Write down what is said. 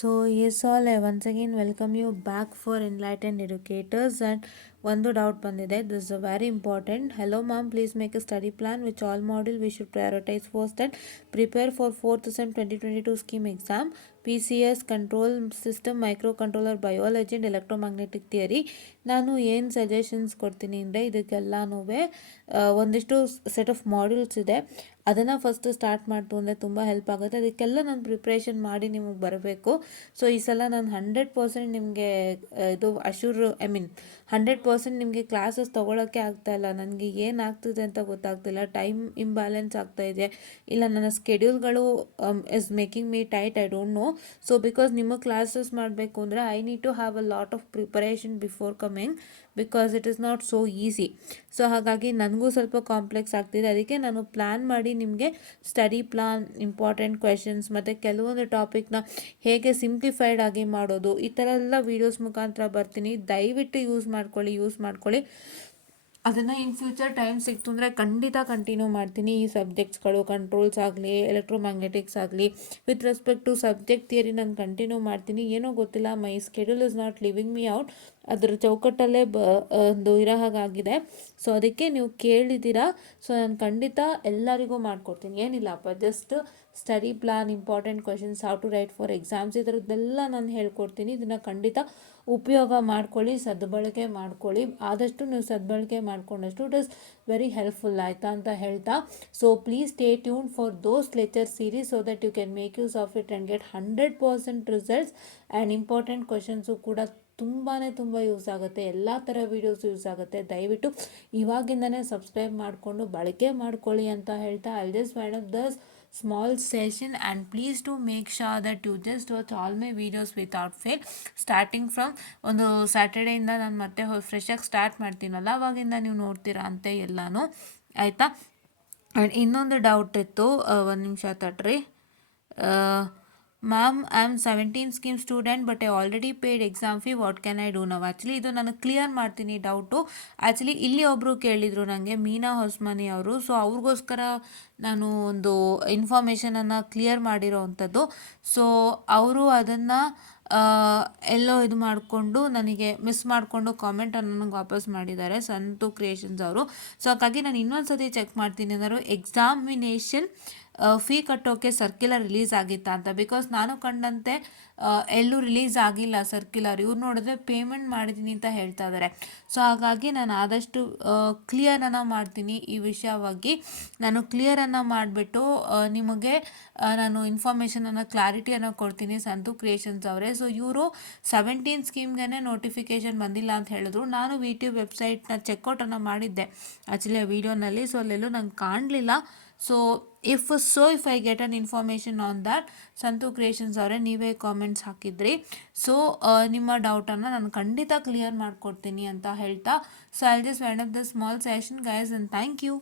So yes all, I once again welcome you back for Enlightened Educators, and one doubt bandide. This is a very important. Hello ma'am, please make a study plan which all module we should prioritize first and prepare for 4th sem 2022 scheme exam. PCS, control system, microcontroller, biology and electromagnetic theory. ನಾನು ಏನು suggestions ಕೊಡ್ತೀನಿ ಅಂದರೆ ಇದಕ್ಕೆಲ್ಲನೂ ಒಂದಿಷ್ಟು set of modules ಇದೆ, ಅದನ್ನು first start ಮಾಡ್ತು ಅಂದರೆ ತುಂಬ ಹೆಲ್ಪ್ ಆಗುತ್ತೆ. ಅದಕ್ಕೆಲ್ಲ ನಾನು ಪ್ರಿಪ್ರೇಷನ್ ಮಾಡಿ ನಿಮಗೆ ಬರಬೇಕು. ಸೊ ಈ ಸಲ ನಾನು 100% ನಿಮಗೆ ಇದು ಅಶ್ಯೂರ್ 100% ನಿಮಗೆ ಕ್ಲಾಸಸ್ ತೊಗೊಳಕ್ಕೆ ಆಗ್ತಾಯಿಲ್ಲ. ನನಗೆ ಏನಾಗ್ತಿದೆ ಅಂತ ಗೊತ್ತಾಗ್ತಿಲ್ಲ. ಟೈಮ್ ಇಂಬ್ಯಾಲೆನ್ಸ್ ಆಗ್ತಾಯಿದೆ, ಇಲ್ಲ ನನ್ನ ಸ್ಕೆಡ್ಯೂಲ್ಗಳು is making me tight, I don't know. So because ನಿಮಗೆ ಕ್ಲಾಸಸ್ ಮಾಡಬೇಕು ಅಂದರೆ I need to have a lot of preparation before coming, because it is not so easy. So ಹಾಗಾಗಿ ನನಗೂ ಸ್ವಲ್ಪ ಕಾಂಪ್ಲೆಕ್ಸ್ ಆಗ್ತಿದೆ. ಅದಕ್ಕೆ ನಾನು ಪ್ಲ್ಯಾನ್ ಮಾಡಿ ನಿಮಗೆ ಸ್ಟಡಿ ಪ್ಲಾನ್, ಇಂಪಾರ್ಟೆಂಟ್ ಕ್ವೆಶನ್ಸ್ ಮತ್ತು ಕೆಲವೊಂದು ಟಾಪಿಕ್ನ ಹೇಗೆ ಸಿಂಪ್ಲಿಫೈಡ್ ಆಗಿ ಮಾಡೋದು, ಈ ಥರ ಎಲ್ಲ ವೀಡಿಯೋಸ್ ಮುಖಾಂತರ ಬರ್ತೀನಿ. ದಯವಿಟ್ಟು ಯೂಸ್ ಮಾಡ್ಕೊಳ್ಳಿ. ಅದನ್ನು ಇನ್ ಫ್ಯೂಚರ್ ಟೈಮ್ ಸಿಕ್ತು ಅಂದರೆ ಖಂಡಿತ ಕಂಟಿನ್ಯೂ ಮಾಡ್ತೀನಿ. ಈ ಸಬ್ಜೆಕ್ಟ್ಸ್ಗಳು ಕಂಟ್ರೋಲ್ಸ್ ಆಗಲಿ, ಎಲೆಕ್ಟ್ರೋಮ್ಯಾಗ್ನೆಟಿಕ್ಸ್ ಆಗಲಿ, with respect to subject theory ನಾನು ಕಂಟಿನ್ಯೂ ಮಾಡ್ತೀನಿ. ಏನೋ ಗೊತ್ತಿಲ್ಲ, my schedule is not living me out. ಅದರ ಚೌಕಟ್ಟಲ್ಲೇ ಒಂದು ಇರೋ ಹಾಗಾಗಿದೆ. ಸೊ ಅದಕ್ಕೆ ನೀವು ಕೇಳಿದ್ದೀರಾ, ಸೊ ನಾನು ಖಂಡಿತ ಎಲ್ಲರಿಗೂ ಮಾಡಿಕೊಡ್ತೀನಿ. ಏನಿಲ್ಲಪ್ಪ, just study plan, important questions, how to write for exams, ಈ ಥರದ್ದೆಲ್ಲ ನಾನು ಹೇಳ್ಕೊಡ್ತೀನಿ. ಇದನ್ನು ಖಂಡಿತ ಉಪಯೋಗ ಮಾಡ್ಕೊಳ್ಳಿ, ಸದ್ಬಳಕೆ ಮಾಡ್ಕೊಳ್ಳಿ. ಆದಷ್ಟು ನೀವು ಸದ್ಬಳಕೆ ಮಾಡ್ಕೊಂಡಷ್ಟು ಇಟ್ ಇಸ್ ವೆರಿ ಹೆಲ್ಪ್ಫುಲ್, ಆಯಿತಾ ಅಂತ ಹೇಳ್ತಾ. So please stay tune for those lecture series so that you can make use of it and get 100% results. And important questions ಕೂಡ ತುಂಬ ಯೂಸ್ ಆಗುತ್ತೆ. ಎಲ್ಲ ಥರ ವೀಡಿಯೋಸ್ ಯೂಸ್ ಆಗುತ್ತೆ. ದಯವಿಟ್ಟು ಇವಾಗಿಂದನೇ ಸಬ್ಸ್ಕ್ರೈಬ್ ಮಾಡಿಕೊಂಡು ಬಳಕೆ ಮಾಡ್ಕೊಳ್ಳಿ ಅಂತ ಹೇಳ್ತಾ, I just wind up the small session, and please do make sure that you just watch all my videos without fail, starting from ಒಂದು ಸ್ಯಾಟರ್ಡೇಯಿಂದ ನಾನು ಮತ್ತೆ ಫ್ರೆಶಾಗಿ ಸ್ಟಾರ್ಟ್ ಮಾಡ್ತೀನಲ್ಲ, ಅವಾಗಿಂದ ನೀವು ನೋಡ್ತೀರಾ ಅಂತೆ ಎಲ್ಲನೂ, ಆಯಿತಾ. ಆ್ಯಂಡ್ ಇನ್ನೊಂದು ಡೌಟ್ ಇತ್ತು, ಒಂದು ನಿಮಿಷ ತಡ್ರಿ. Ma'am, I am 17 scheme student but I already paid exam fee, what can I do ನಾವು? ಆ್ಯಕ್ಚುಲಿ ಇದು ನಾನು ಕ್ಲಿಯರ್ ಮಾಡ್ತೀನಿ ಡೌಟು. ಆ್ಯಕ್ಚುಲಿ ಇಲ್ಲಿ ಒಬ್ಬರು ಕೇಳಿದರು ನನಗೆ, ಮೀನಾ ಹೊಸ್ಮನಿ ಅವರು. ಸೊ ಅವ್ರಿಗೋಸ್ಕರ ನಾನು ಒಂದು ಇನ್ಫಾರ್ಮೇಷನನ್ನು ಕ್ಲಿಯರ್ ಮಾಡಿರೋ ಅಂಥದ್ದು. ಸೊ ಅವರು ಅದನ್ನು ಎಲ್ಲೋ ಇದು ಮಾಡಿಕೊಂಡು ನನಗೆ ಮಿಸ್ ಮಾಡಿಕೊಂಡು ಕಾಮೆಂಟನ್ನು ನನಗೆ ವಾಪಸ್ ಮಾಡಿದ್ದಾರೆ, ಸಂತು ಕ್ರಿಯೇಷನ್ಸ್ ಅವರು. ಸೊ ಹಾಗಾಗಿ ನಾನು ಇನ್ನೊಂದು ಸತಿ ಚೆಕ್ ಮಾಡ್ತೀನಿ ಏನಾದ್ರು ಎಕ್ಸಾಮಿನೇಷನ್ ಫೀ ಕಟ್ಟೋಕ್ಕೆ ಸರ್ಕ್ಯುಲರ್ ರಿಲೀಸ್ ಆಗಿತ್ತಾ ಅಂತ. ಬಿಕಾಸ್ ನಾನು ಕಂಡಂತೆ ಎಲ್ಲೂ ರಿಲೀಸ್ ಆಗಿಲ್ಲ ಸರ್ಕ್ಯುಲರ್. ಇವ್ರು ನೋಡಿದ್ರೆ ಪೇಮೆಂಟ್ ಮಾಡಿದ್ದೀನಿ ಅಂತ ಹೇಳ್ತಾ ಇದ್ದಾರೆ. ಸೊ ಹಾಗಾಗಿ ನಾನು ಆದಷ್ಟು ಕ್ಲಿಯರನ್ನು ಮಾಡ್ತೀನಿ ಈ ವಿಷಯವಾಗಿ. ನಾನು ಕ್ಲಿಯರನ್ನು ಮಾಡಿಬಿಟ್ಟು ನಿಮಗೆ ನಾನು ಇನ್ಫಾರ್ಮೇಷನನ್ನು, ಕ್ಲಾರಿಟಿಯನ್ನು ಕೊಡ್ತೀನಿ, ಸಂತು ಕ್ರಿಯೇಷನ್ಸ್ ಅವರೇ. ಸೊ ಇವರು 17 ಸ್ಕೀಮ್ಗೆ ನೋಟಿಫಿಕೇಷನ್ ಬಂದಿಲ್ಲ ಅಂತ ಹೇಳಿದ್ರು. ನಾನು VTube ವೆಬ್ಸೈಟ್ನ ಚೆಕ್ಔಟನ್ನು ಮಾಡಿದ್ದೆ ಆ್ಯಕ್ಚುಲಿ ಆ ವಿಡಿಯೋನಲ್ಲಿ. ಸೊ ಅಲ್ಲೆಲ್ಲೂ ನಂಗೆ ಕಾಣಲಿಲ್ಲ. So if I get an information on that, Santhu Creations ಅವರೇ ನೀವೇ ಕಾಮೆಂಟ್ಸ್ ಹಾಕಿದ್ರಿ. ಸೊ ನಿಮ್ಮ ಡೌಟನ್ನು ನಾನು ಖಂಡಿತ ಕ್ಲಿಯರ್ ಮಾಡಿಕೊಡ್ತೀನಿ ಅಂತ ಹೇಳ್ತಾ, so I just wind up the small session guys, and thank you.